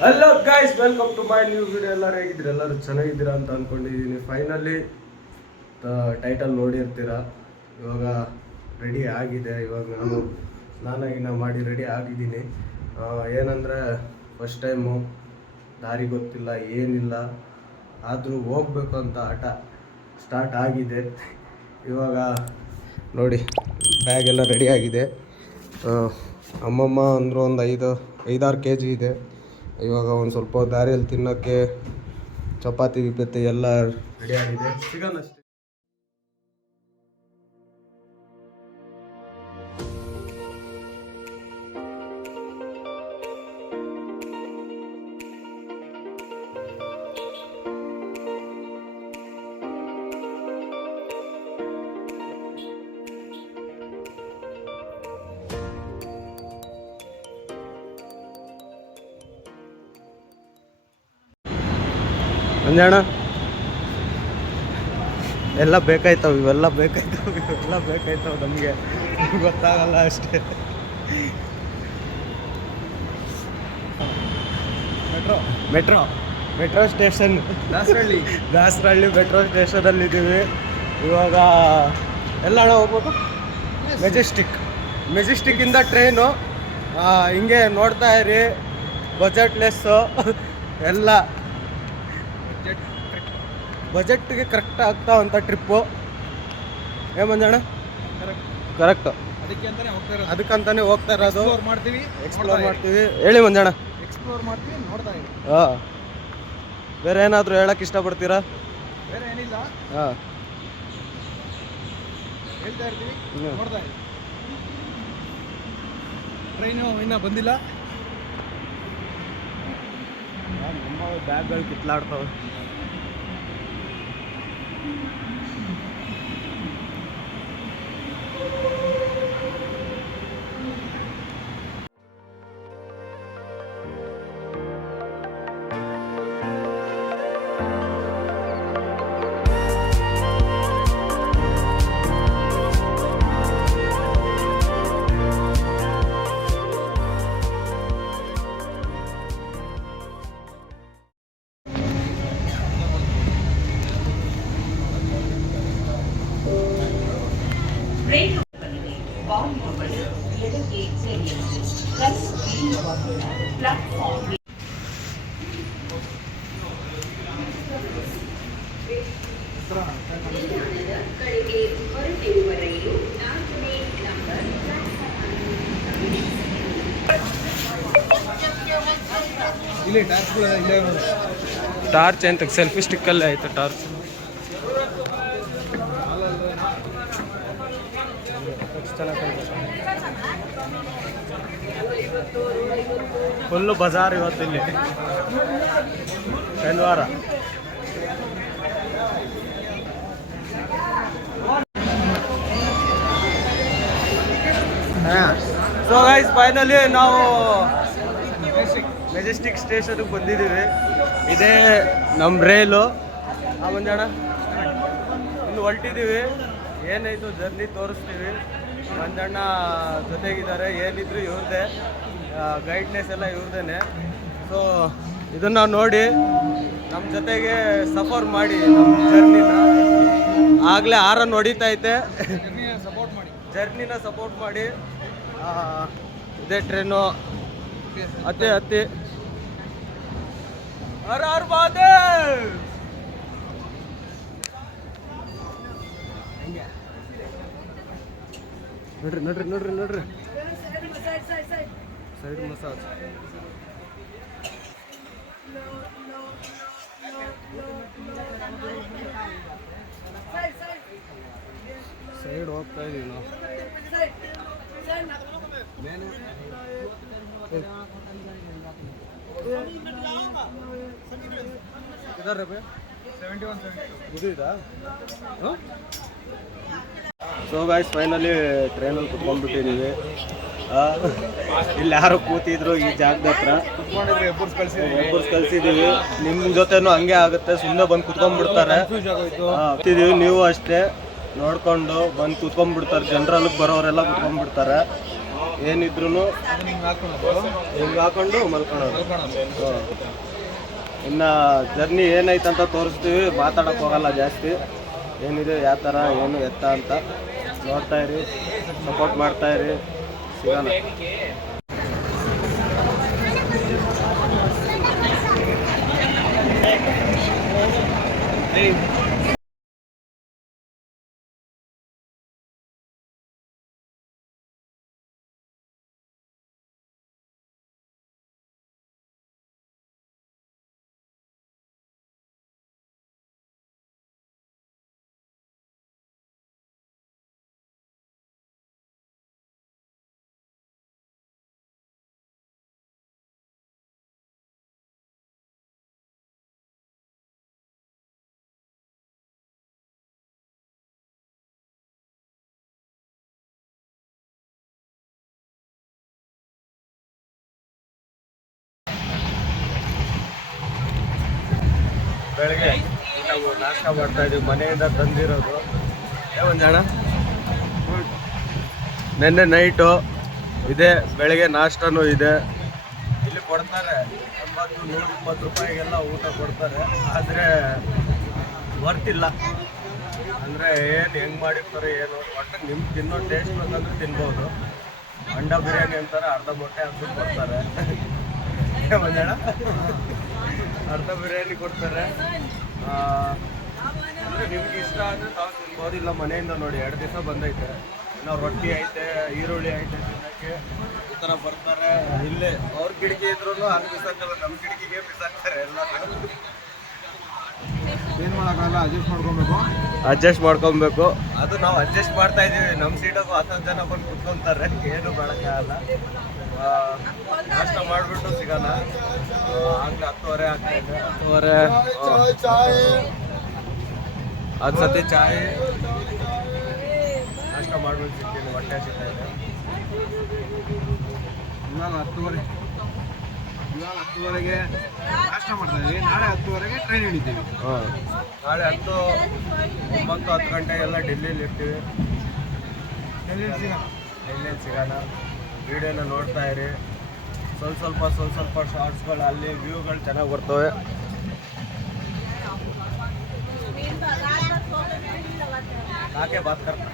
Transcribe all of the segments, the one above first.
Hello guys, welcome to my new video. ಎಲ್ಲರೂ ಹೇಗಿದ್ದೀರಾ? ಎಲ್ಲರೂ ಚೆನ್ನಾಗಿದ್ದೀರಾ ಅಂತ ಅಂದ್ಕೊಂಡಿದ್ದೀನಿ. ಫೈನಲಿ ಟೈಟಲ್ ನೋಡಿರ್ತೀರಾ. ಇವಾಗ ರೆಡಿ ಆಗಿದೆ. ಇವಾಗ ನಾನು ಸ್ನಾನ ಮಾಡಿ ರೆಡಿ ಆಗಿದ್ದೀನಿ. ಏನಂದರೆ ಫಸ್ಟ್ ಟೈಮು, ದಾರಿ ಗೊತ್ತಿಲ್ಲ, ಏನಿಲ್ಲ, ಆದರೂ ಹೋಗ್ಬೇಕು ಅಂತ ಆಟ ಸ್ಟಾರ್ಟ್ ಆಗಿದೆ. ಇವಾಗ ನೋಡಿ, ಬ್ಯಾಗ್ ಎಲ್ಲ ರೆಡಿ ಆಗಿದೆ. ಅಮ್ಮಮ್ಮ ಅಂದರು ಒಂದು 5-6 kg ಇದೆ. ಇವಾಗ ಒಂದು ಸ್ವಲ್ಪ ದಾರಿಯಲ್ಲಿ ತಿನ್ನೋಕ್ಕೆ ಚಪಾತಿ ಗಿಪಾತಿ ಎಲ್ಲ ರೆಡಿ ಆಗಿದೆ. ಸಿಗೋಣ ಅಷ್ಟೇ. ಅಂಜಾಣ ಎಲ್ಲ ಬೇಕಾಯ್ತವೆ, ಇವೆಲ್ಲ ಬೇಕಾಯ್ತವೆ ನಮಗೆ ಗೊತ್ತಾಗಲ್ಲ ಅಷ್ಟೇ. ಮೆಟ್ರೋ ಸ್ಟೇಷನ್ ದಾಸರಳ್ಳಿ ಮೆಟ್ರೋ ಸ್ಟೇಷನಲ್ಲಿದ್ದೀವಿ. ಇವಾಗ ಎಲ್ಲಾಣ ಹೋಗ್ಬೇಕು? ಮೆಜೆಸ್ಟಿಕ್ಕಿಂದ ಟ್ರೈನು. ಹಿಂಗೆ ನೋಡ್ತಾ ಇರಿ, ಬಜೆಟ್ಲೆಸ್ಸು ಎಲ್ಲ. ಬಜೆಟ್ಗೆ ಕರೆಕ್ಟ್ ಆಗ್ತಾವಂಥ ಟ್ರಿಪ್ಪು. ಮಂಜಣ್ಣ? ಕರೆಕ್ಟ್. ಅದಕ್ಕಂತಾನೆ ಹೋಗ್ತಾ ಇರೋದು. ಎಕ್ಸ್ಪ್ಲೋರ್ ಮಾಡ್ತೀವಿ. ಹೇಳಿ ಮಂಜಣ್ಣ. ಎಕ್ಸ್ಪ್ಲೋರ್ ಮಾಡ್ತೀವಿ, ನೋಡ್ತಾ ಇದ್ದೀವಿ. ಹಾಂ, ಬೇರೆ ಏನಾದರೂ ಹೇಳಕ್ಕೆ ಇಷ್ಟಪಡ್ತೀರಾ? ಬೇರೆ ಏನಿಲ್ಲ. ಹಾಂ, ಹೇಳ್ತಾ ಇರ್ತೀವಿ, ನೋಡ್ತಾ ಇದ್ದೀವಿ. ಟ್ರೈನು ಇನ್ನೂ ಬಂದಿಲ್ಲ. ನಮ್ಮ ಬ್ಯಾಗ್ಗಳು ಕಿತ್ಲಾಡ್ತವೆ. ಟಾರ್ಚ್ ಅಂತ ಸೆಲ್ಫಿ ಸ್ಟಿಕ್ಕಲ್ಲೇ ಆಯ್ತು ಟಾರ್ಚ್. ಫುಲ್ಲು ಬಜಾರ್ ಇವತ್ತಿಲ್ಲಿ, ಶನಿವಾರ. ಸೊ ಗೈಸ್, ಫೈನಲಿ ನಾವು ಮೆಜೆಸ್ಟಿಕ್ ಸ್ಟೇಷನ್ಗೆ ಬಂದಿದ್ದೀವಿ. ಇದೇ ನಮ್ಮ ರೈಲು. ಮಂಜಣ್ಣ ಇನ್ನು ಹೊರಟಿದ್ದೀವಿ. ಏನಾಯಿತು ಜರ್ನಿ ತೋರಿಸ್ತೀವಿ. ಮಂಜಣ್ಣ ಜೊತೆಗಿದ್ದಾರೆ. ಏನಿದ್ರು ಇವ್ರದ್ದೇ ಗೈಡ್ನೆಸ್ ಎಲ್ಲ ಇವ್ರದೇನೆ. ಸೊ ಇದನ್ನು ನೋಡಿ ನಮ್ಮ ಜೊತೆಗೆ ಸಫರ್ ಮಾಡಿ ನಮ್ಮ ಜರ್ನಿನ. ಆಗಲೇ ಹಾರನ್ ಹೊಡಿತೈತೆ. ಜರ್ನಿನ ಸಪೋರ್ಟ್ ಮಾಡಿ. ಇದೇ ಟ್ರೈನು. ಹತ್ತಿ ಹರ ಹರ ಮಹಾದೇವ್. ನೋಡ್ರಿ ಸೈಡ್ ಮಸಾಜ್. ಸೈಡ್ ಹೋಗ್ತಾ ಇದೀವಿ ನಾವು. ಸೊ ಗೈಸ್, ಫೈನಲಿ ಟ್ರೈನಲ್ಲಿ ಕುತ್ಕೊಂಡ್ಬಿಟ್ಟಿದ್ದೀವಿ. ಇಲ್ಲಿ ಯಾರು ಕೂತಿದ್ರು ಈ ಜಾಗದ ಹತ್ರ, ಎಬ್ಬರ್ಸ್ ಕಳ್ಸಿದ್ದೀವಿ. ನಿಮ್ಮ ಜೊತೆನೂ ಹಂಗೆ ಆಗುತ್ತೆ, ಸುಮ್ಮನೆ ಬಂದು ಕುತ್ಕೊಂಡ್ಬಿಡ್ತಾರೆ. ನೀವು ಅಷ್ಟೇ ನೋಡ್ಕೊಂಡು ಬಂದು ಕುತ್ಕೊಂಡ್ಬಿಡ್ತಾರೆ. ಜನರಲ್ಗೆ ಬರೋರೆಲ್ಲ ಕುತ್ಕೊಂಡ್ಬಿಡ್ತಾರೆ. ಏನಿದ್ರು ಹಿಂಗೆ ಹಾಕೊಂಡು ಮಲ್ಕೊಳೋದು. ಇನ್ನು ಜರ್ನಿ ಏನೈತೆ ಅಂತ ತೋರಿಸ್ತೀವಿ, ಮಾತಾಡೋಕೆ ಹೋಗಲ್ಲ ಜಾಸ್ತಿ. ಏನಿದೆ ಯಾವ ಥರ ಏನು ಎತ್ತ ಅಂತ ನೋಡ್ತಾಯಿರಿ, ಸಪೋರ್ಟ್ ಮಾಡ್ತಾಯಿರಿ. ಸಿಗೋಣ. ಬೆಳಗ್ಗೆ ನಾವು ನಾಷ್ಟ ಮಾಡ್ತಾ ಇದೀವಿ, ಮನೆಯಿಂದ ತಂದಿರೋದು. ಒಂದಣ ನೆನ್ನೆ ನೈಟು ಇದೆ, ಬೆಳಗ್ಗೆ ನಾಷ್ಟನೂ ಇದೆ. ಇಲ್ಲಿ ಕೊಡ್ತಾರೆ 80-120 ರೂಪಾಯಿಗೆಲ್ಲ ಊಟ ಕೊಡ್ತಾರೆ. ಆದರೆ ವರ್ತಿಲ್ಲ. ಅಂದರೆ ಏನು ಹೆಂಗೆ ಮಾಡಿರ್ತಾರೆ ಏನು, ಒಟ್ಟು ನಿಮ್ಗೆ ತಿನ್ನೋ ಟೇಸ್ಟ್ ಬೇಕಂದ್ರೆ ತಿನ್ಬೋದು. ಅಂಡ ಬಿರಿಯಾನಿ ಅಂತಾರೆ, ಅರ್ಧ ಮೊಟ್ಟೆ ಅಂತ ಕೊಡ್ತಾರೆ. ಒಂದಣ ಅರ್ಧ ಬಿರಿಯಾನಿ ಕೊಡ್ತಾರೆ. ಅಂದರೆ ನಿಮ್ಗೆ ಇಷ್ಟ ಆದರೆ ತಾವು ತಿನ್ಬೋದು, ಇಲ್ಲ ಮನೆಯಿಂದ ನೋಡಿ 2 ದಿವಸ ಬಂದೈತೆ. ನಾವು ರೊಟ್ಟಿ ಐತೆ, ಈರುಳ್ಳಿ ಐತೆ ತಿನ್ನೋಕ್ಕೆ, ಈ ಥರ ಬರ್ತಾರೆ. ಇಲ್ಲೇ ಅವ್ರ ಕಿಟಕಿ ಇದ್ರೂ ಹಂಗೆ ಬಿಸಾಕಲ್ಲ, ನಮ್ಮ ಕಿಟಕಿಗೆ ಬಿಸಾಕ್ತಾರೆ ಎಲ್ಲ. ಏನು ಮಾಡೋಕ್ಕಲ್ಲ, ಅಡ್ಜಸ್ಟ್ ಮಾಡ್ಕೊಬೇಕು. ಅದು ನಾವು ಅಡ್ಜಸ್ಟ್ ಮಾಡ್ತಾ ಇದ್ದೀವಿ. ನಮ್ಮ ಸೀಟಾಗೂ 10 ಜನ ಬಂದು ಕುತ್ಕೊಂತಾರೆ, ಏನು ಮಾಡೋಕ್ಕಾಗಲ್ಲ. ನಾಷ್ಟ ಮಾಡಿಬಿಟ್ಟು ಸಿಗೋಣ. ಆಗಲೇ 10:30 ಆಗ್ತಾಯಿದೆ. 10:30 ಅದು ಸತಿ ಚಾಯ್ ನಾಷ್ಟ ಮಾಡ್ಬಿಟ್ಟು ಸಿಗ್ತೀನಿ. ಹೊಟ್ಟೆ ಸಿಗ್ತಾ ಇದೆ. ಇವಾಗ 10:30ಗೆ ನಾಷ್ಟ ಮಾಡ್ತಾ ಇದ್ದೀವಿ. ನಾಳೆ 10:30ಗೆ ಟ್ರೈನ್ ಹಿಡಿತೀವಿ. ನಾಳೆ 10, 9, 10 ಗಂಟೆಗೆಲ್ಲ ಡೆಲ್ಲಿಲಿ ಇರ್ತೀವಿ. ಡೆಲ್ಲಿಲಿ ಸಿಗೋಣ. ವಿಡಿಯೋನ ನೋಡ್ತಾ ಇರಿ. ಸ್ವಲ್ಪ ಶಾರ್ಟ್ಸ್ಗಳು, ಅಲ್ಲಿ ವ್ಯೂಗಳು ಚೆನ್ನಾಗಿ ಬರ್ತವೆ. ಯಾಕೆ ಬಾತ್ ಕರ್ತ.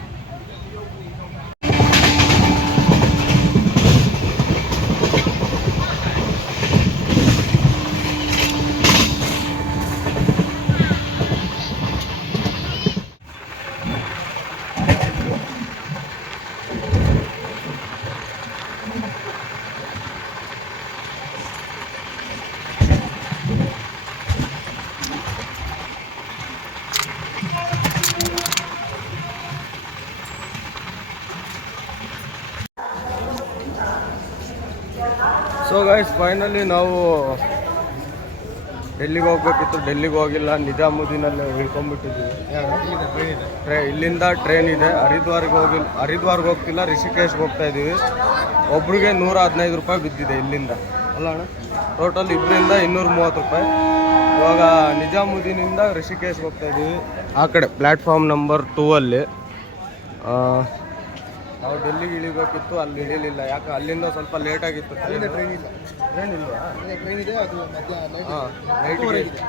ಸೊ ಗೈಸ್, ಫೈನಲಿ ನಾವು ಡೆಲ್ಲಿಗೆ ಹೋಗ್ಬೇಕಿತ್ತು, ಡೆಲ್ಲಿಗೆ ಹೋಗಿಲ್ಲ. ನಿಜಾಮುದ್ದೀನಲ್ಲಿ ಇಳ್ಕೊಂಡ್ಬಿಟ್ಟಿದ್ದೀವಿ. ಇಲ್ಲಿಂದ ಟ್ರೈನ್ ಇದೆ. ಹರಿದ್ವಾರ್ಗೆ ಹೋಗ್ತಿಲ್ಲ, ರಿಷಿಕೇಶ್ಗೆ ಹೋಗ್ತಾ ಇದ್ದೀವಿ. ಒಬ್ರಿಗೆ 115 ರೂಪಾಯಿ ಬಿದ್ದಿದೆ ಇಲ್ಲಿಂದ, ಅಲ್ಲ ಅಣ್ಣ? ಟೋಟಲ್ ಇಬ್ಬರಿಂದ 230 ರೂಪಾಯಿ. ಇವಾಗ ನಿಜಾಮುದ್ದೀನಿಂದ ರಿಷಿಕೇಶ್ಗೆ ಹೋಗ್ತಾ ಇದ್ದೀವಿ. ಆ ಕಡೆ ಪ್ಲ್ಯಾಟ್ಫಾರ್ಮ್ ನಂಬರ್ 2 ಅಲ್ಲಿ. ನಾವು ಡೆಲ್ಲಿಗೆ ಇಳಿಬೇಕಿತ್ತು, ಅಲ್ಲಿ ಇಳಿಲಿಲ್ಲ. ಯಾಕೆ ಅಲ್ಲಿಂದ ಸ್ವಲ್ಪ ಲೇಟಾಗಿತ್ತು. ಟ್ರೈನ್ ಇಲ್ವಾ? ನೈಟ್ಗೆ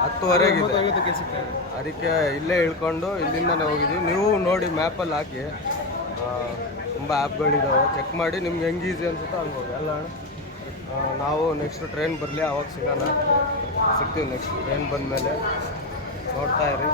10:30 ಅದಕ್ಕೆ ಇಲ್ಲೇ ಇಳ್ಕೊಂಡು ಇಲ್ಲಿಂದನೇ ಹೋಗಿದ್ದೀವಿ. ನೀವು ನೋಡಿ ಮ್ಯಾಪಲ್ಲಿ ಹಾಕಿ, ತುಂಬ ಆ್ಯಪ್ಗಳಿದ್ದಾವೆ, ಚೆಕ್ ಮಾಡಿ ನಿಮ್ಗೆ ಹೆಂಗೆ ಈಸಿ ಅನ್ಸುತ್ತೋ ಹಂಗೆ ಹೋಗಿ, ಅಲ್ಲ ಅಣ್ಣ? ನಾವು ನೆಕ್ಸ್ಟ್ ಟ್ರೈನ್ ಬರಲಿ, ಆವಾಗ ಸಿಗ್ತೀವಿ. ನೆಕ್ಸ್ಟ್ ಟ್ರೈನ್ ಬಂದಮೇಲೆ ನೋಡ್ತಾ ಇರಿ.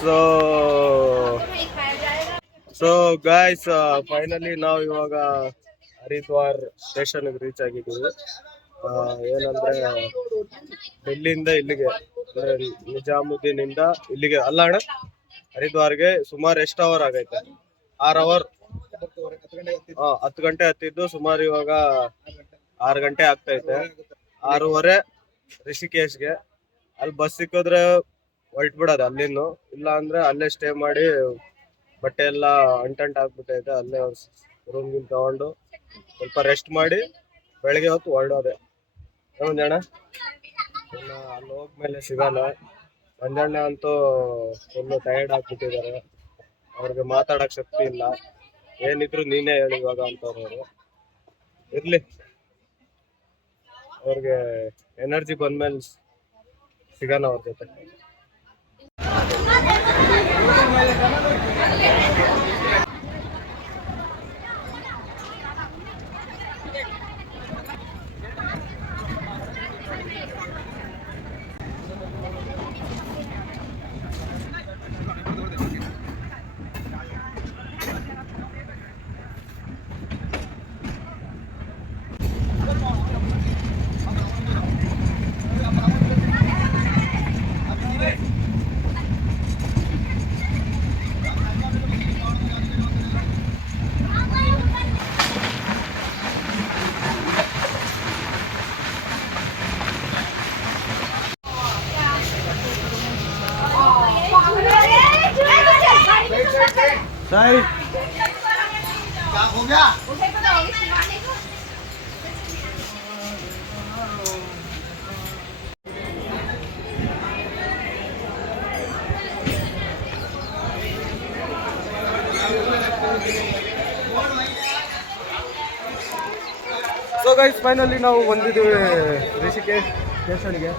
ಸೊ ಸೊ ಗಾಯ್ಸ್ ಫೈನಲಿ ನಾವು ಇವಾಗ ಹರಿದ್ವಾರ್ ಸ್ಟೇಷನ್ಗೆ ರೀಚ್ ಆಗಿದ್ದೀವಿ. ಏನಂದ್ರೆ ಡೆಲ್ಲಿಯಿಂದ ಇಲ್ಲಿಗೆ ನಿಜಾಮುದ್ದೀನಿಂದ ಇಲ್ಲಿಗೆ ಅಲ್ಲ ಅಣ್ಣ, ಹರಿದ್ವಾರ್ಗೆ ಸುಮಾರು ಎಷ್ಟು ಅವರ್ ಆಗೈತೆ? 6 ಅವರ್. 10 ಗಂಟೆ ಹತ್ತಿದ್ದು ಸುಮಾರು ಇವಾಗ 6 ಗಂಟೆ ಆಗ್ತೈತೆ. 6:30 ರಿಷಿಕೇಶ್ಗೆ. ಅಲ್ಲಿ ಬಸ್ ಸಿಕ್ಕಿದ್ರೆ ಹೊಲ್ಟ್ ಬಿಡೋದು ಅಲ್ಲಿನ್ನು, ಇಲ್ಲ ಅಂದ್ರೆ ಅಲ್ಲೇ ಸ್ಟೇ ಮಾಡಿ ಬಟ್ಟೆ ಎಲ್ಲ ಅಂಟಂಟ್ ಆಗ್ಬಿಟ್ಟೈತೆ, ಅಲ್ಲೇ ರೂಮ್ ಗಿಮ್ ತಗೊಂಡು ಸ್ವಲ್ಪ ರೆಸ್ಟ್ ಮಾಡಿ ಬೆಳಗ್ಗೆ ಹೊತ್ತು ಹೊರಡೋದೆ. ಮಂಜಣ್ಣ ಅಲ್ಲಿ ಹೋಗ್ಮೇಲೆ ಸಿಗಲ್ಲ. ಮಂಜಣ್ಣ ಅಂತೂ ಫುಲ್ಲು ಟಯರ್ಡ್ ಆಗ್ಬಿಟ್ಟಿದ್ದಾರೆ, ಅವ್ರಿಗೆ ಮಾತಾಡಕ್ ಶಕ್ತಿ ಇಲ್ಲ. ಏನಿದ್ರು ನೀನೇ ಹೇಳಿ ಇವಾಗ ಅಂತವ್ರು. ಇರ್ಲಿ, ಅವ್ರಿಗೆ ಎನರ್ಜಿ ಬಂದ್ಮೇಲೆ ಸಿಗೋಣ ಅವ್ರ ಜೊತೆ. क्या हो गया? ಸೊ ಗೈಸ್ ಫೈನಲಿ ನಾವು ಬಂದಿದ್ದೀವಿ ರಿಷಿಕೇಶ್ ಸ್ಟೇಷನ್ಗೆ.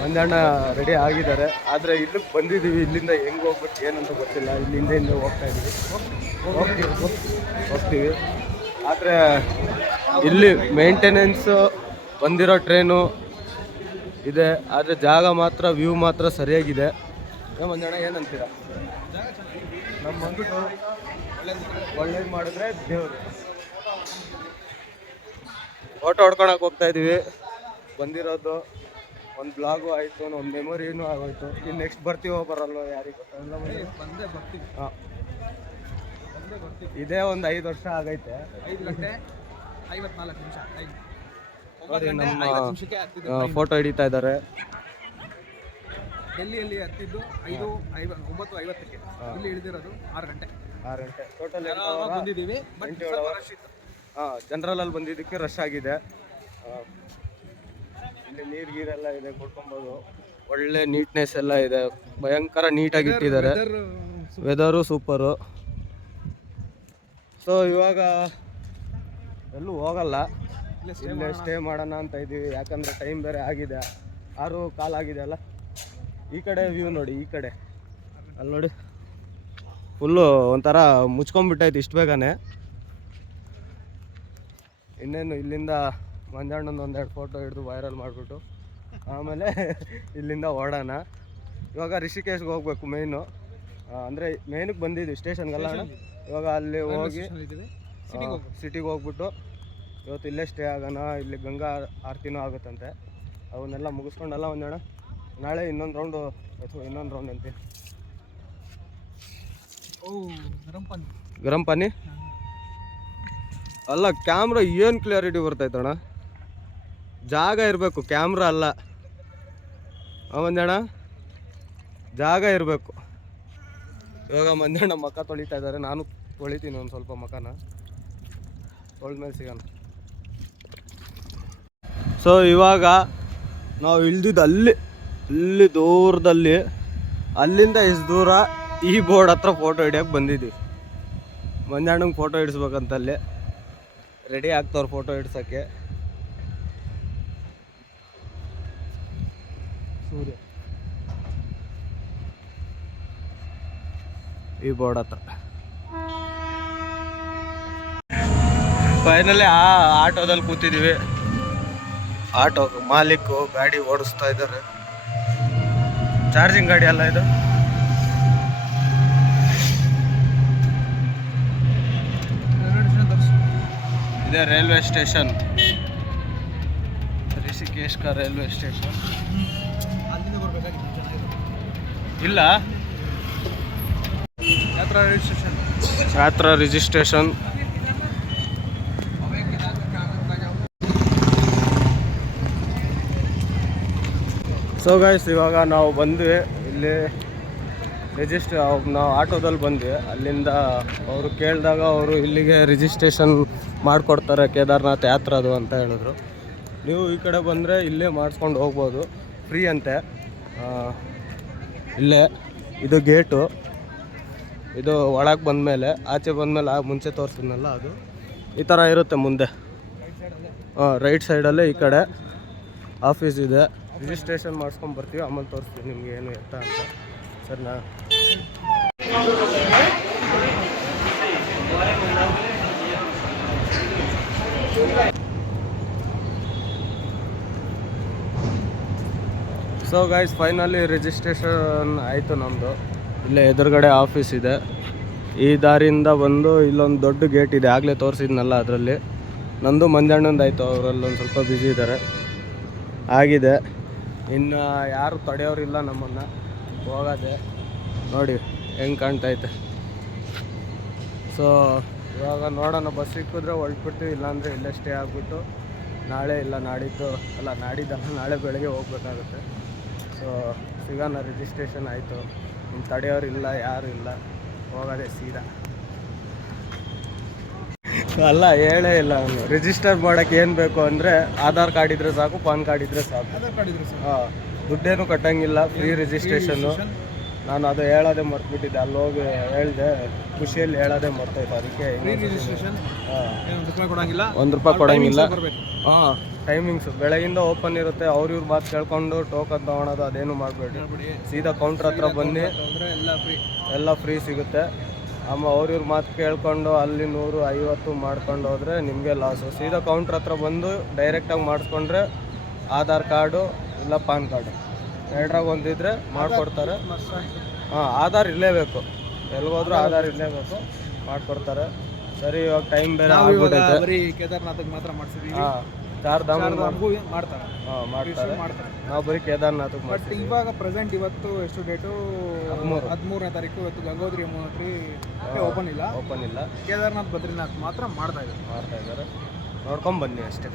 ಮಂಜಣ್ಣ ರೆಡಿ ಆಗಿದ್ದಾರೆ, ಆದರೆ ಇಲ್ಲಿಗೆ ಬಂದಿದ್ದೀವಿ. ಇಲ್ಲಿಂದ ಹೆಂಗೆ ಹೋಗ್ಬಿಟ್ಟು ಏನಂತ ಗೊತ್ತಿಲ್ಲ. ಇಲ್ಲಿಂದ ಹೋಗ್ತಾ ಇದ್ದೀವಿ, ಹೋಗ್ತೀವಿ. ಆದರೆ ಇಲ್ಲಿ ಮೇಂಟೆನೆನ್ಸು ಬಂದಿರೋ ಟ್ರೈನು ಇದೆ, ಆದರೆ ಜಾಗ ಮಾತ್ರ ವ್ಯೂ ಮಾತ್ರ ಸರಿಯಾಗಿದೆ. ಮಂಜಣ್ಣ ಏನಂತೀರ? ನಮ್ಮ ಬಂದ್ಬಿಟ್ಟು ಒಳ್ಳೇದು ಮಾಡಿದ್ರೆ ದೇವರು. ಫೋಟೋ ಹೊಡ್ಕೊಳಕ್ಕೆ ಹೋಗ್ತಾ ಇದ್ದೀವಿ. ಬಂದಿರೋದು ಒಂದು ಬ್ಲಾಗು ಆಯಿತು, ಒಂದು ಮೆಮೊರಿನೂ ಆಗೋಯ್ತು. ಇನ್ನು ನೆಕ್ಸ್ಟ್ ಬರ್ತೀವೋ ಬರಲ್ವೋ ಯಾರಿಗೆ ಗೊತ್ತಿಲ್ಲ. ಬರ್ತೀವಿ. ಹಾಂ, ಇದೇ ಒಂದು 5 ವರ್ಷ ಆಗೈತೆ. 5 ಗಂಟೆ 54 ನಿಮಿಷ ನೋಡಿ ನಮ್ಮ ಫೋಟೋ ಹಿಡಿತಾ ಇದ್ದಾರೆ. ಡೆಲ್ಲಿಯಲ್ಲಿ ಹತ್ತಿದ್ದು 9:50ಕ್ಕೆ, ಇಲ್ಲಿ ಹಿಡಿದಿರೋದು 6 ಗಂಟೆ. ಟೋಟಲ್ ಬಂದಿದ್ದೀವಿ. ಹಾಂ, ಜನರಲಲ್ಲಿ ಬಂದಿದ್ದಕ್ಕೆ ರಶ್ ಆಗಿದೆ. ಇಲ್ಲಿ ನೀರು ಗೀರೆಲ್ಲ ಇದೆ, ಕುಡ್ಕೊಬೋದು. ಒಳ್ಳೆ ನೀಟ್ನೆಸ್ ಎಲ್ಲ ಇದೆ, ಭಯಂಕರ ನೀಟಾಗಿ ಇಟ್ಟಿದ್ದಾರೆ. Weather super. ಸೊ ಇವಾಗ ಎಲ್ಲೂ ಹೋಗಲ್ಲ, ಇಲ್ಲೇ ಸ್ಟೇ ಮಾಡೋಣ ಅಂತ ಇದ್ದೀವಿ. ಯಾಕಂದರೆ ಟೈಮ್ ಬೇರೆ ಆಗಿದೆ, 6:15 ಆಗಿದೆ ಅಲ್ಲ. ಈ ಕಡೆ ವ್ಯೂ ನೋಡಿ, ಈ ಕಡೆ ಅಲ್ಲಿ ನೋಡಿ, ಫುಲ್ಲು ಒಂಥರ ಮುಚ್ಕೊಂಡ್ಬಿಟ್ಟೈತೆ ಇಷ್ಟು ಬೇಗನೆ. ಇನ್ನೇನು ಇಲ್ಲಿಂದ ಮಂಜಣ್ಣನ 1-2 ಫೋಟೋ ಹಿಡಿದು ವೈರಲ್ ಮಾಡಿಬಿಟ್ಟು ಆಮೇಲೆ ಇಲ್ಲಿಂದ ಓಡೋಣ. ಇವಾಗ ರಿಷಿಕೇಶ್ಗೆ ಹೋಗ್ಬೇಕು ಮೇಯ್ನು. ಅಂದರೆ ಮೇಯ್ನಿಗೆ ಬಂದಿದ್ದೀವಿ, ಸ್ಟೇಷನ್ಗೆಲ್ಲ. ಇವಾಗ ಅಲ್ಲಿ ಹೋಗಿ ಸಿಟಿಗೆ ಹೋಗ್ಬಿಟ್ಟು ಇವತ್ತು ಇಲ್ಲೇ ಸ್ಟೇ ಆಗೋಣ. ಇಲ್ಲಿ ಗಂಗಾ ಆರತಿನೂ ಆಗುತ್ತಂತೆ, ಅವನ್ನೆಲ್ಲ ಮುಗಿಸ್ಕೊಂಡಲ್ಲ ಮಂಜಣ್ಣ. ನಾಳೆ ಇನ್ನೊಂದು ರೌಂಡ್ ಅಂತೆ. ಗರಂ ಪಾನಿ ಅಲ್ಲ, ಕ್ಯಾಮ್ರಾ ಏನು ಕ್ಲಿಯರಿಟಿ ಬರ್ತೈತಣ್ಣ. ಜಾಗ ಇರಬೇಕು, ಕ್ಯಾಮ್ರಾ ಅಲ್ಲ ಮಂಜಣ್ಣ, ಜಾಗ ಇರಬೇಕು. ಇವಾಗ ಮಂಜಣ್ಣ ಮಕ್ಕ ತೊಳಿತಾ ಇದ್ದಾರೆ, ನಾನು ತೊಳಿತೀನಿ ಒಂದು ಸ್ವಲ್ಪ ಮಕ್ಕನ. ತೊಳೆದ್ಮೇಲೆ ಸಿಗೋಣ. ಸೊ ಇವಾಗ ನಾವು ಇಳ್ದಿದ್ದು ಅಲ್ಲಿ ದೂರದಲ್ಲಿ, ಅಲ್ಲಿಂದ ಎಷ್ಟು ದೂರ ಈ ಬೋರ್ಡ್ ಹತ್ರ ಫೋಟೋ ಹಿಡಿಯೋಕೆ ಬಂದಿದ್ದೀವಿ. ಮಂಜಣ್ಣಂಗೆ ಫೋಟೋ ಹಿಡಿಸ್ಬೇಕಂತಲ್ಲಿ ರೆಡಿ ಆಗ್ತವ್ರು ಫೋಟೋ ಹಿಡ್ಸೋಕ್ಕೆ. ಸೂರ್ಯ ಈ ಬೋರ್ಡ್ ಹತ್ರ. ಫೈನಲಿ ಆಟೋದಲ್ಲಿ ಕೂತಿದ್ದೀವಿ. ಆಟೋ ಮಾಲೀಕು ಗಾಡಿ ಓಡಿಸ್ತಾ ಇದ್ದಾರೆ. ಚಾರ್ಜಿಂಗ್ ಗಾಡಿ ಅಲ್ಲ ಇದು, ಇದೇ ರೈಲ್ವೆ ಸ್ಟೇಷನ್, ರಿಷಿಕೇಶ್ ಕಾ ರೈಲ್ವೆ ಸ್ಟೇಷನ್. ಇಲ್ಲ ಯಾತ್ರಾ ರಿಜಿಸ್ಟ್ರೇಷನ್. ಸೊ ಗೈಸ್, ಇವಾಗ ನಾವು ಬಂದ್ವಿ ಇಲ್ಲಿ ನಾವು ಆಟೋದಲ್ಲಿ ಬಂದ್ವಿ. ಅಲ್ಲಿಂದ ಅವರು ಕೇಳಿದಾಗ ಅವರು ಇಲ್ಲಿಗೆ ರಿಜಿಸ್ಟ್ರೇಷನ್ ಮಾಡಿಕೊಡ್ತಾರೆ, ಕೇದಾರ್ನಾಥ್ ಯಾತ್ರದು ಅಂತ ಹೇಳಿದ್ರು. ನೀವು ಈ ಕಡೆ ಬಂದರೆ ಇಲ್ಲೇ ಮಾಡಿಸ್ಕೊಂಡು ಹೋಗ್ಬೋದು, ಫ್ರೀ ಅಂತೆ. ಇಲ್ಲೇ ಇದು ಗೇಟು. ಇದು ಒಳಗೆ ಬಂದಮೇಲೆ, ಆಚೆ ಬಂದಮೇಲೆ ಮುಂಚೆ ತೋರಿಸಿದ್ನಲ್ಲ ಅದು ಈ ಥರ ಇರುತ್ತೆ ಮುಂದೆ. ರೈಟ್ ಸೈಡಲ್ಲೇ ಈ ಕಡೆ ಆಫೀಸ್ ಇದೆ. ರಿಜಿಸ್ಟ್ರೇಷನ್ ಮಾಡಿಸ್ಕೊಂಡು ಬರ್ತೀವಿ, ಆಮೇಲೆ ತೋರಿಸ್ತೀವಿ ನಿಮ್ಗೆ ಏನು ಎತ್ತ ಅಂತ. ಸರಿನಾ? ಸೊ ಗೈಸ್, ಫೈನಲಿ ರಿಜಿಸ್ಟ್ರೇಷನ್ ಆಯಿತು ನಮ್ಮದು. ಇಲ್ಲೇ ಎದುರುಗಡೆ ಆಫೀಸ್ ಇದೆ. ಈ ದಾರಿಯಿಂದ ಬಂದು ಇಲ್ಲೊಂದು ದೊಡ್ಡ ಗೇಟ್ ಇದೆ, ಆಗಲೇ ತೋರಿಸಿದ್ನಲ್ಲ ಅದರಲ್ಲಿ. ನಂದು ಮಂಜಣ್ಣಂದು ಆಯಿತು, ಅವರಲ್ಲೊಂದು ಸ್ವಲ್ಪ ಬ್ಯುಸಿ ಇದ್ದಾರೆ. ಆಗಿದೆ, ಇನ್ನು ಯಾರು ತಡೆಯೋರಿಲ್ಲ ನಮ್ಮನ್ನು. ಹೋಗೋದೆ ನೋಡಿ ಹೆಂಗೆ ಕಾಣ್ತೈತೆ. ಸೊ ಇವಾಗ ನೋಡೋಣ, ಬಸ್ ಸಿಕ್ಕಿದ್ರೆ ಹೊರಟ್ಬಿಡ್ತೀವಿ, ಇಲ್ಲಾಂದರೆ ಇಲ್ಲೇ ಸ್ಟೇ ಆಗಿಬಿಟ್ಟು ನಾಳೆ ಇಲ್ಲ ನಾಡಿದ್ದು ಅಲ್ಲ ನಾಡಿದ್ದಲ್ಲ ನಾಳೆ ಬೆಳಗ್ಗೆ ಹೋಗ್ಬೇಕಾಗುತ್ತೆ. ಸೊ ಸಿಗೋಣ. ರಿಜಿಸ್ಟ್ರೇಷನ್ ಆಯಿತು, ಇನ್ನು ತಡೆಯೋರಿಲ್ಲ, ಯಾರು ಇಲ್ಲ, ಹೋಗೋದೆ ಸೀದಾ. ಅಲ್ಲ, ಹೇಳೇ ಇಲ್ಲ ಅವನು. ರಿಜಿಸ್ಟರ್ ಮಾಡೋಕ್ಕೆ ಏನು ಬೇಕು ಅಂದರೆ ಆಧಾರ್ ಕಾರ್ಡ್ ಇದ್ದರೆ ಸಾಕು, ಪಾನ್ ಕಾರ್ಡ್ ಇದ್ದರೆ ಸಾಕು. ಹಾಂ, ದುಡ್ಡೇನು ಕಟ್ಟಂಗಿಲ್ಲ, ಫ್ರೀ ರಿಜಿಸ್ಟ್ರೇಷನ್ನು. ನಾನು ಅದು ಹೇಳೋದೇ ಮರ್ತ್ಬಿಟ್ಟಿದ್ದೆ, ಅಲ್ಲಿ ಹೋಗಿ ಹೇಳಿದೆ, ಖುಷಿಯಲ್ಲಿ ಹೇಳೋದೇ ಮರ್ತೈತೆ. ಅದಕ್ಕೆ ₹1 ಕೊಡೋಂಗಿಲ್ಲ. ಹಾಂ, ಟೈಮಿಂಗ್ಸು ಬೆಳಗಿಂದ ಓಪನ್ ಇರುತ್ತೆ. ಇವ್ರ ಮಾತು ಕೇಳ್ಕೊಂಡು ಟೋಕನ್ ತೊಗೊಳೋದು ಅದೇನು ಮಾಡಬೇಡಿ, ಸೀದಾ ಕೌಂಟ್ರ್ ಹತ್ರ ಬನ್ನಿ, ಎಲ್ಲ ಫ್ರೀ ಸಿಗುತ್ತೆ. ಆಮೇಲೆ ಇವ್ರ ಮಾತು ಕೇಳ್ಕೊಂಡು ಅಲ್ಲಿ 150 ಮಾಡ್ಕೊಂಡು ಹೋದರೆ ನಿಮಗೆ ಲಾಸು. ಸೀದಾ ಕೌಂಟ್ರ್ ಹತ್ರ ಬಂದು ಡೈರೆಕ್ಟಾಗಿ ಮಾಡಿಸ್ಕೊಂಡ್ರೆ ಆಧಾರ್ ಕಾರ್ಡು ಇಲ್ಲ ಪಾನ್ ಕಾರ್ಡು ಎರಡರಾಗ ಒಂದಿದ್ರೆ ಮಾಡಿಕೊಡ್ತಾರೆ. ಹಾಂ, ಆಧಾರ್ ಇರಲೇಬೇಕು, ಎಲ್ಲಿಗೋದ್ರೂ ಆಧಾರ್ ಇರಲೇಬೇಕು, ಮಾಡಿಕೊಡ್ತಾರೆ. ಸರಿ, ಇವಾಗ ಟೈಮ್ ಬೇರೆ ಆಗ್ಬಿಟ್ಟೈತೆ. ಕೇದಾರ್ನಾಥ್ಗೆ ಮಾತ್ರ ಮಾಡಿಸಿದ್ವಿ. ಹಾಂ, ಚಾರ್ಧಾಮಗೂ ಮಾಡ್ತಾರೆ. ಹಾಂ, ಮಾಡ್ತಾರೆ. ನಾವು ಬರೀ ಕೇದಾರ್ನಾಥ್ಗೆ ಮಾಡ್ತೀವಿ. ಇವಾಗ ಪ್ರೆಸೆಂಟ್ ಇವತ್ತು ಎಷ್ಟು ಡೇಟು? 13ನೇ ತಾರೀಕು. ಇವತ್ತು ಗಂಗೋತ್ರಿ ಯಮುನೋತ್ರಿ ಓಪನ್ ಇಲ್ಲ. ಕೇದಾರ್ನಾಥ್ ಬದ್ರಿನಾಥ್ ಮಾತ್ರ ಮಾಡ್ತಾ ಇದ್ದಾರೆ. ನೋಡ್ಕೊಂಡು ಬನ್ನಿ ಅಷ್ಟೇ.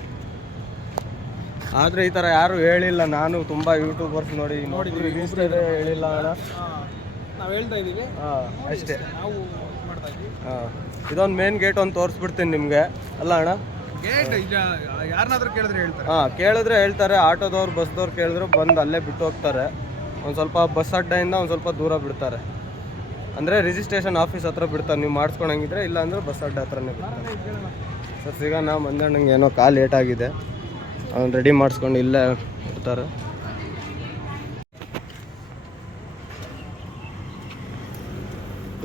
ಆದರೆ ಈ ಥರ ಯಾರು ಹೇಳಿಲ್ಲ. ನಾನು ತುಂಬ ಯೂಟ್ಯೂಬರ್ಸ್ ನೋಡಿದ್ದೀವಿ, ಹೇಳಿಲ್ಲ ಅಣ್ಣ. ನಾವು ಹೇಳ್ತಾ ಇದ್ದೀವಿ. ಹಾಂ, ಅಷ್ಟೇ. ನಾವು ಮಾಡ್ತಾ ಇದ್ದೀವಿ. ಹಾಂ, ಇದೊಂದು ಮೇನ್ ಗೇಟ್ ಒಂದು ತೋರಿಸ್ಬಿಡ್ತೀನಿ ನಿಮಗೆ. ಅಲ್ಲ ಅಣ್ಣ, ಗೇಟ್ ಯಾರನ್ನಾದ್ರೂ ಕೇಳಿದ್ರೆ ಹೇಳ್ತಾರೆ. ಹಾಂ, ಕೇಳಿದ್ರೆ ಹೇಳ್ತಾರೆ. ಆಟೋದವ್ರು ಬಸ್ದವ್ರು ಕೇಳಿದ್ರು ಬಂದು ಅಲ್ಲೇ ಬಿಟ್ಟು ಹೋಗ್ತಾರೆ. ಒಂದು ಸ್ವಲ್ಪ ಬಸ್ ಅಡ್ಡೆಯಿಂದ ಒಂದು ಸ್ವಲ್ಪ ದೂರ ಬಿಡ್ತಾರೆ. ಅಂದರೆ ರಿಜಿಸ್ಟ್ರೇಷನ್ ಆಫೀಸ್ ಹತ್ರ ಬಿಡ್ತಾರೆ, ನೀವು ಮಾಡಿಸ್ಕೊಳಂಗಿದ್ರೆ. ಇಲ್ಲ ಅಂದರೆ ಬಸ್ ಅಡ್ಡೆ ಹತ್ರನೇ ಬಿಡ್ತಾರೆ. ಸರ್ ಸಿಗೋಣ. ಮಂಜಣ್ಣಂಗೆ ಏನೋ ಕಾಲು ಲೇಟಾಗಿದೆ, ಅವ್ನು ರೆಡಿ ಮಾಡಿಸ್ಕೊಂಡು ಇಲ್ಲೇ ಬಿಡ್ತಾರೆ.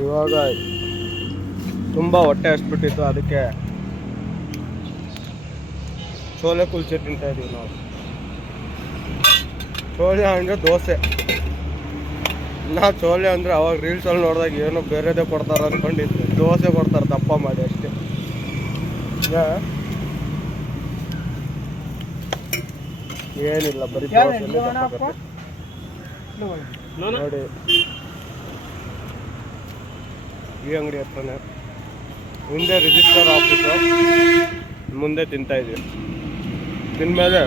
ಇವಾಗ ತುಂಬ ಹೊಟ್ಟೆ ಹಸ್ಬಿಟ್ಟಿತ್ತು, ಅದಕ್ಕೆ ಚೋಲೆ ಕುಲ್ಚೆ ತಿಂತಾ ಇದೀವಿ ನಾವು. ಚೋಲೆ ಅಂದರೆ ದೋಸೆ. ಚೋಲೆ ಅಂದರೆ ಅವಾಗ ರೀಲ್ಸಲ್ಲಿ ನೋಡಿದಾಗ ಏನೋ ಬೇರೆದೇ ಕೊಡ್ತಾರೆ ಅಂದ್ಕೊಂಡಿದ್ದೆ. ದೋಸೆ ಕೊಡ್ತಾರೆ ದಪ್ಪ ಮಾಡಿ ಅಷ್ಟೇ. ಏನಿಲ್ಲ, ಬರೀ ನೋಡಿ ಈ ಅಂಗಡಿ ಹತ್ರನೇ ಮುಂದೆ ರಿಜಿಸ್ಟರ್ ಆಫೀಸು ಮುಂದೆ ತಿಂತಾ ಇದೀವಿ. ತಿಂದಮೇಲೆ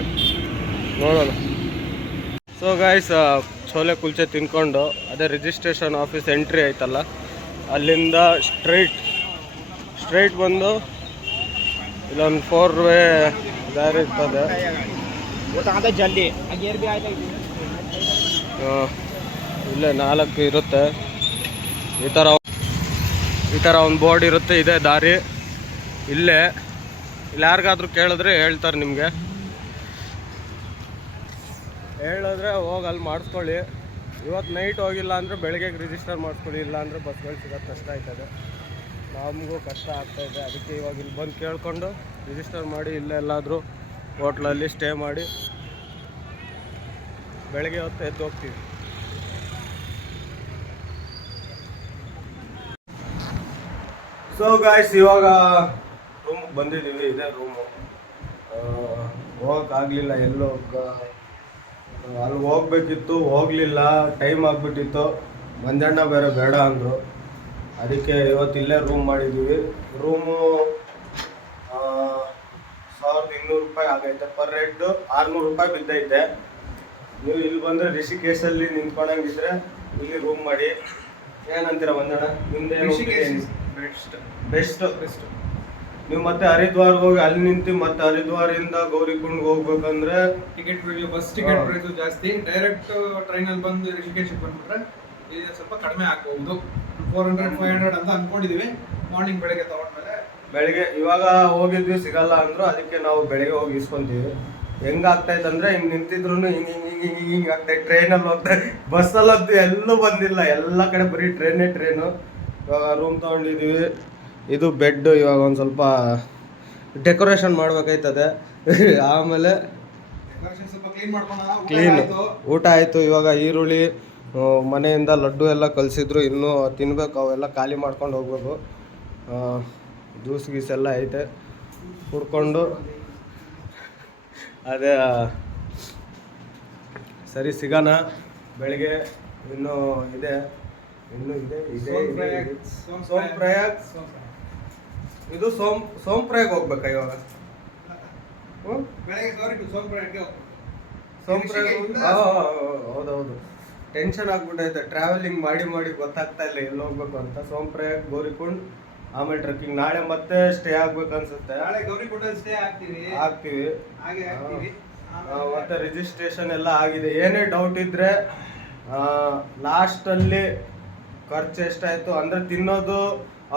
ನೋಡೋಣ. ಸೊ ಗೈಸ್, ಚೋಲೆ ಕುಲ್ಚೆ ತಿನ್ಕೊಂಡು ಅದೇ ರಿಜಿಸ್ಟ್ರೇಷನ್ ಆಫೀಸ್ ಎಂಟ್ರಿ ಆಯ್ತಲ್ಲ, ಅಲ್ಲಿಂದ ಸ್ಟ್ರೈಟ್ ಬಂದು ಇಲ್ಲೊಂದು 4 ವೇ ದಾರಿ ಇರ್ತದೆ. ಜಲ್ದಿ ಇಲ್ಲೇ 4 ಇರುತ್ತೆ. ಈ ಥರ ಒಂದು ಬೋರ್ಡ್ ಇರುತ್ತೆ, ಇದೇ ದಾರಿ. ಇಲ್ಲಿ ಯಾರಿಗಾದ್ರೂ ಕೇಳಿದ್ರೆ ಹೇಳ್ತಾರೆ ನಿಮಗೆ. ಹೇಳಿದ್ರೆ ಹೋಗಿ ಅಲ್ಲಿ ಮಾಡಿಸ್ಕೊಳ್ಳಿ. ಇವತ್ತು ನೈಟ್ ಹೋಗಿಲ್ಲ ಅಂದರೆ ಬೆಳಗ್ಗೆ ರಿಜಿಸ್ಟರ್ ಮಾಡಿಸ್ಕೊಳ್ಳಿ. ಇಲ್ಲ ಅಂದರೆ ಬಸ್ಗಳು ಸಿಗೋದು ಕಷ್ಟ ಆಯ್ತದೆ, ನಮಗೂ ಕಷ್ಟ ಆಗ್ತಾಯಿದೆ. ಅದಕ್ಕೆ ಇವಾಗ ಇಲ್ಲಿ ಬಂದು ಕೇಳಿಕೊಂಡು ರಿಜಿಸ್ಟರ್ ಮಾಡಿ ಇಲ್ಲೇ ಎಲ್ಲಾದರೂ ಹೋಟ್ಲಲ್ಲಿ ಸ್ಟೇ ಮಾಡಿ ಬೆಳಗ್ಗೆ ಹೊತ್ತು ಎದ್ದು ಹೋಗ್ತೀವಿ. ಸೊ ಗಾಯ್ಸ್, ಇವಾಗ ರೂಮಿಗೆ ಬಂದಿದ್ದೀವಿ, ಇದೇ ರೂಮು. ಹೋಗೋಕ್ಕಾಗಲಿಲ್ಲ, ಎಲ್ಲೋ ಅಲ್ಲಿ ಹೋಗ್ಬೇಕಿತ್ತು, ಹೋಗಲಿಲ್ಲ, ಟೈಮ್ ಆಗಿಬಿಟ್ಟಿತ್ತು. ಮಂಜಣ್ಣ ಬೇರೆ ಬೇಡ ಅಂದರು, ಅದಕ್ಕೆ ಇವತ್ತು ಇಲ್ಲೇ ರೂಮ್ ಮಾಡಿದ್ದೀವಿ. ರೂಮು 1200 ರೂಪಾಯಿ ಆಗೈತೆ, ಪರ್ ಹೆಡ್ 600 ರೂಪಾಯಿ ಬಿದ್ದೈತೆ. ನೀವು ಇಲ್ಲಿ ಬಂದರೆ ರಿಷಿಕೇಶಲ್ಲಿ ನಿಂತ್ಕೊಳಂಗಿದ್ರೆ ಇಲ್ಲಿ ರೂಮ್ ಮಾಡಿ. ಏನಂತೀರ ಮಂಜಣ್ಣ? ನಿಮ್ದೇ ಬೆಸ್ಟ್. ನೀವು ಮತ್ತೆ ಹರಿದ್ವಾರ್ಗೆ ಹೋಗಿ ಅಲ್ಲಿ ನಿಂತು ಮತ್ತೆ ಹರಿದ್ವಾರಿಂದ ಗೌರಿಕುಂಡ್ಗೆ ಹೋಗ್ಬೇಕಂದ್ರೆ ಬಸ್ ಟಿಕೆಟ್ ಪ್ರೈಸ್ ಜಾಸ್ತಿ. ಡೈರೆಕ್ಟ್ ಟ್ರೈನಲ್ಲಿ ಬಂದು ರಿಷಿಕೇಶ್ ಬಂದ್ಬಿಟ್ರೆ ಇಲ್ಲಿ ಸ್ವಲ್ಪ ಕಡಿಮೆ ಆಗ್ಬಹುದು. 400-500 ಅಂತ ಅನ್ಕೊಂಡಿದೀವಿ. ಮಾರ್ನಿಂಗ್ ಬೆಳಗ್ಗೆ ತಗೊಂಡ್ಮೇಲೆ ಬೆಳಿಗ್ಗೆ ಇವಾಗ ಹೋಗಿದ್ವಿ, ಸಿಗಲ್ಲ ಅಂದ್ರು, ಅದಕ್ಕೆ ನಾವು ಬೆಳಿಗ್ಗೆ ಹೋಗಿ ಇಸ್ಕೊಂತೀವಿ. ಹೆಂಗಾಗ್ತೈತೆ ಅಂದ್ರೆ ಹಿಂಗೆ ನಿಂತಿದ್ರು ಹಿಂಗೆ ಆಗ್ತೈತೆ. ಟ್ರೈನಲ್ಲಿ ಹೋಗ್ತಾ, ಬಸ್ಸಲ್ಲಂತೂ ಎಲ್ಲೂ ಬಂದಿಲ್ಲ, ಎಲ್ಲ ಕಡೆ ಬರೀ ಟ್ರೈನು. ಇವಾಗ ರೂಮ್ ತೊಗೊಂಡಿದ್ದೀವಿ. ಇದು ಬೆಡ್. ಇವಾಗ ಒಂದು ಸ್ವಲ್ಪ ಡೆಕೋರೇಷನ್ ಮಾಡ್ಬೇಕಾಯ್ತದೆ. ಆಮೇಲೆ ಸ್ವಲ್ಪ ಕ್ಲೀನ್ ಮಾಡ್ಕೊಳ್ಳೋಣ. ಕ್ಲೀನ್ ಊಟ ಆಯಿತು. ಇವಾಗ ಈರುಳ್ಳಿ ಮನೆಯಿಂದ ಲಡ್ಡು ಎಲ್ಲ ಕಲಿಸಿದ್ರು, ಇನ್ನೂ ತಿನ್ಬೇಕು. ಅವೆಲ್ಲ ಖಾಲಿ ಮಾಡ್ಕೊಂಡು ಹೋಗ್ಬೇಕು. ಜ್ಯೂಸ್ ಗೀಸ್ ಎಲ್ಲ ಐತೆ, ಕುಡ್ಕೊಂಡು ಅದೇ ಸರಿ ಸಿಗೋಣ ಬೆಳಿಗ್ಗೆ. ಇನ್ನೂ ಇದೆ ಸೋಮಪ್ರಯಾಗ್. ಇದು ಸೋಮಪ್ರಯಾಗ್ ಹೋಗ್ಬೇಕಾ ಇವಾಗ? ಹೌದೌದು, ಟೆನ್ಷನ್ ಆಗ್ಬಿಟ್ಟೈತೆ. ಟ್ರಾವೆಲಿಂಗ್ ಮಾಡಿ ಗೊತ್ತಾಗ್ತಾ ಇಲ್ಲ ಎಲ್ಲಿ ಹೋಗ್ಬೇಕು ಅಂತ. ಸೋಮಪ್ರಯಾಗ್, ಗೌರಿಕುಂಡ್, ಆಮೇಲೆ ಟ್ರೆಕ್ಕಿಂಗ್. ನಾಳೆ ಮತ್ತೆ ಸ್ಟೇ ಆಗ್ಬೇಕು ಅನ್ಸುತ್ತೆ. ನಾಳೆ ಗೌರಿಕುಂಡಲ್ಲಿ ಸ್ಟೇ ಆಗ್ತೀವಿ. ಮತ್ತೆ ರಿಜಿಸ್ಟ್ರೇಷನ್ ಎಲ್ಲ ಆಗಿದೆ. ಏನೇ ಡೌಟ್ ಇದ್ರೆ ಲಾಸ್ಟಲ್ಲಿ ಖರ್ಚು ಎಷ್ಟಾಯ್ತು ಅಂದ್ರೆ ತಿನ್ನೋದು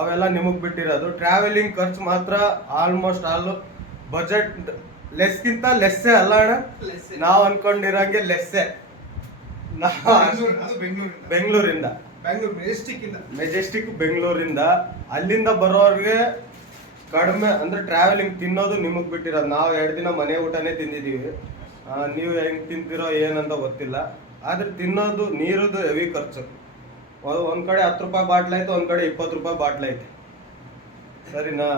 ಅವೆಲ್ಲ ನಿಮಗೆ ಬಿಟ್ಟಿರೋದು. ಟ್ರಾವೆಲಿಂಗ್ ಖರ್ಚು ಮಾತ್ರ ಆಲ್ಮೋಸ್ಟ್ ಆಲ್ ಬಜೆಟ್ ಲೆಸ್ಗಿಂತ ಲೆಸ್ಸೇ ಅಲ್ಲ ಅಣ್ಣ. ನಾವು ಅನ್ಕೊಂಡಿರಂಗೆ ಲೆಸ್ಸೇ. ಬೆಂಗಳೂರಿಂದ ಮೆಜೆಸ್ಟಿಕ್ ಬೆಂಗಳೂರಿಂದ ಅಲ್ಲಿಂದ ಬರೋರಿಗೆ ಕಡಿಮೆ ಅಂದ್ರೆ ಟ್ರಾವೆಲಿಂಗ್. ತಿನ್ನೋದು ನಿಮಗೆ ಬಿಟ್ಟಿರೋದು. ನಾವು 2 ದಿನ ಮನೆ ಊಟನೇ ತಿಂದಿದ್ದೀವಿ. ನೀವು ಹೆಂಗೆ ತಿಂತೀರೋ ಏನಂತ ಗೊತ್ತಿಲ್ಲ. ಆದ್ರೆ ತಿನ್ನೋದು ನೀರದು ಹೆವಿ ಖರ್ಚು. ಒಂದು ಕಡೆ 10 ರೂಪಾಯಿ ಬಾಟ್ಲ್ ಆಯ್ತು, ಒಂದು ಕಡೆ 20 ರೂಪಾಯಿ ಬಾಟ್ಲ್ ಐತೆ. ಸರಿನಾ?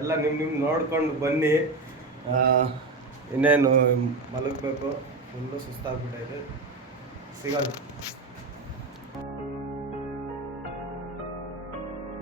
ಎಲ್ಲ ನಿಮ್ಮ ನೋಡ್ಕೊಂಡು ಬನ್ನಿ. ಇನ್ನೇನು ಮಲಗಬೇಕು, ಫುಲ್ಲು ಸುಸ್ತಾಗ್ಬಿಟ್ಟೈತೆ. ಸಿಗೋಣ.